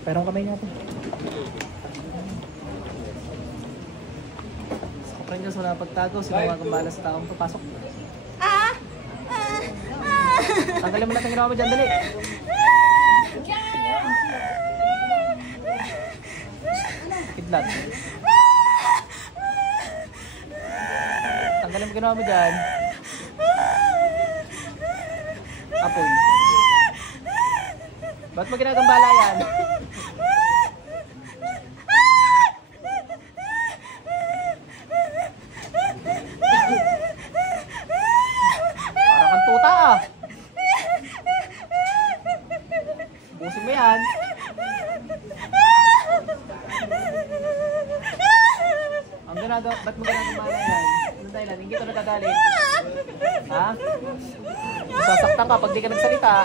Pero ang kamay natin. Sa Rangers wala pagtago. Sino magambala sa taong papasok? Tanggalin mo natin ginawa mo dyan, dali. Kidlat. Tanggalin mo ginawa mo dyan. Apoy. Ba't mo ginagambala yan? Para kang tuta ah. Busin mo yan. Ang ginagawa, ba't mo ginagambala yan? Anong dahilan? Hindi ito nagagalit. Ha? Sasaktan ka pag di ka nagsalita.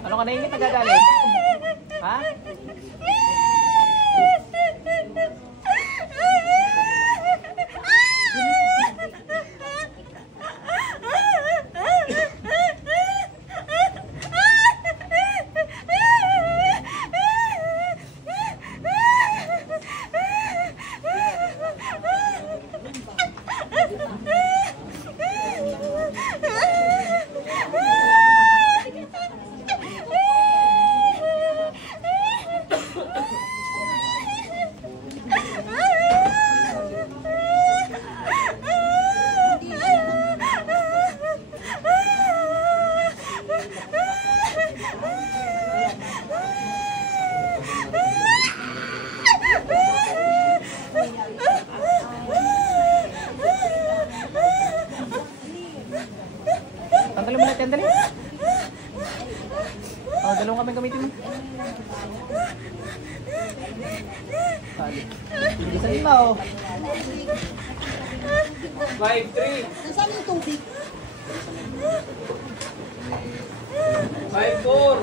Ano ka naingit nagagalit? Ha? Tanggalin mo natin, dali. Oh, dalawang kami gamitin mo. Bilisan mo. 5-3. Nasaan yung tubig? 5-4.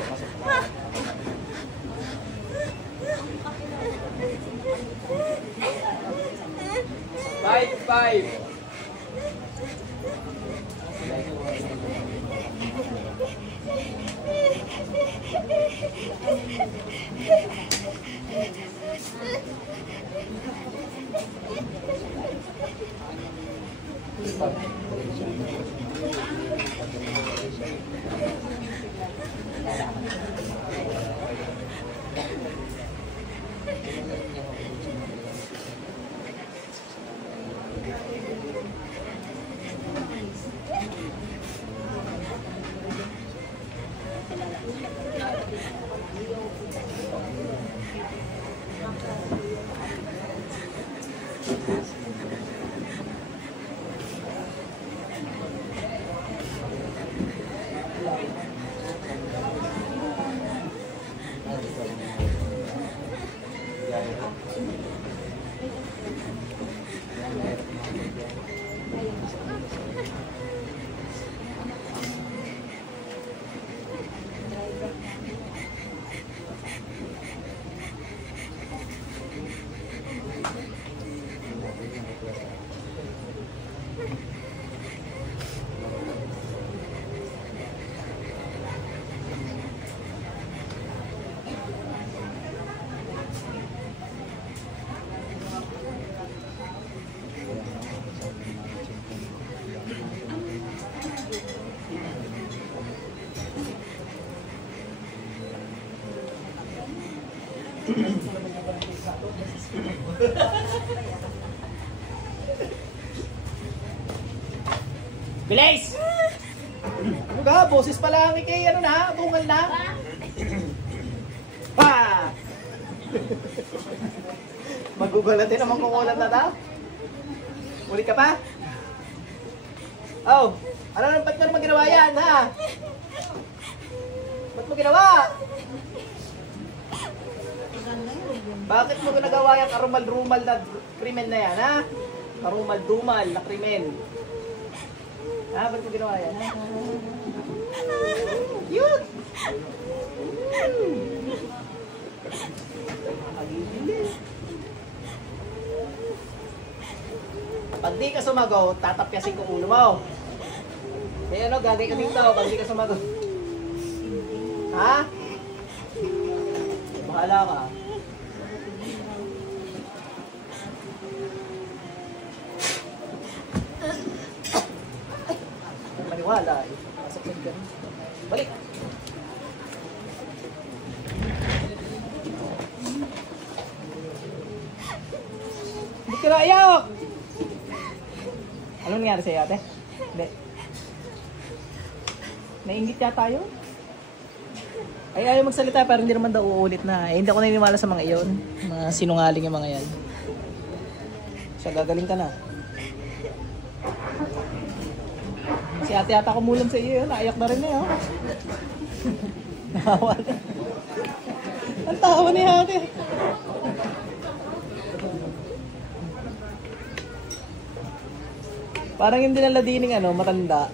5-5. Bilis! Ano ka? Boses pa lang kay ano na? Tungal na? Pa! Magugulatin naman kung ulan na daw. Uli ka pa? Oh! Ano naman ba't mo naman ginawa yan, ha? Ba't mo ginawa? Bakit mo ginagawa yung karumal-rumal na krimen na yan, ha? Karumal-dumal na krimen. Ha? Ba't mo ginawa yan, ha? Yun! Pag di ka sumagot, tatapyasin ko ulo mo. Eh ano, gagay ka dito pag hindi ka sumagot. Ha? Bahala ka. Maniwala eh. Pasok sa dyan. Balik! Hindi ka na iyak! Anong nangyari sa'yo ate? Hindi. Nainggit yata yun? Ay ayaw magsalita pero hindi naman daw uulit na. Eh, hindi ako naniniwala sa mga iyon. Mga sinungaling yung mga yan. Siya gagaling ka na. Si ate yata kumulam sa iyo yun. Naiyak na rin na yun. Nakawa na. Ang tawa ni ate. Parang yung dinala dining matanda.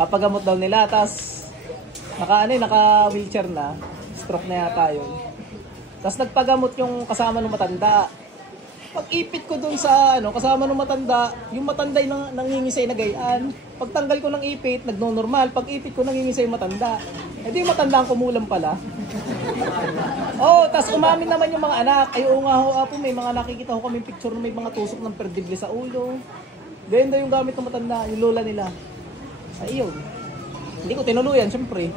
Papagamot daw nila, tas naka wheelchair na, stroke na yata yun. Tas nagpagamot yung kasama ng matanda. Pag ipit ko dun sa kasama ng matanda, yung matanda yung nangingisay na gayaan. Pag tanggal ko ng ipit, nagno-normal. Pag ipit ko, nangingisay yung matanda. Eh di yung matanda ang kumulam pala. Oh, tas umamin naman yung mga anak. Ay oo nga ho, apo, may mga nakikita ko kami picture na may mga tusok ng perdible sa ulo. Ganyan daw yung gamit ng matanda, yung lola nila. Ayun. Hindi ko tinuluyan, syempre.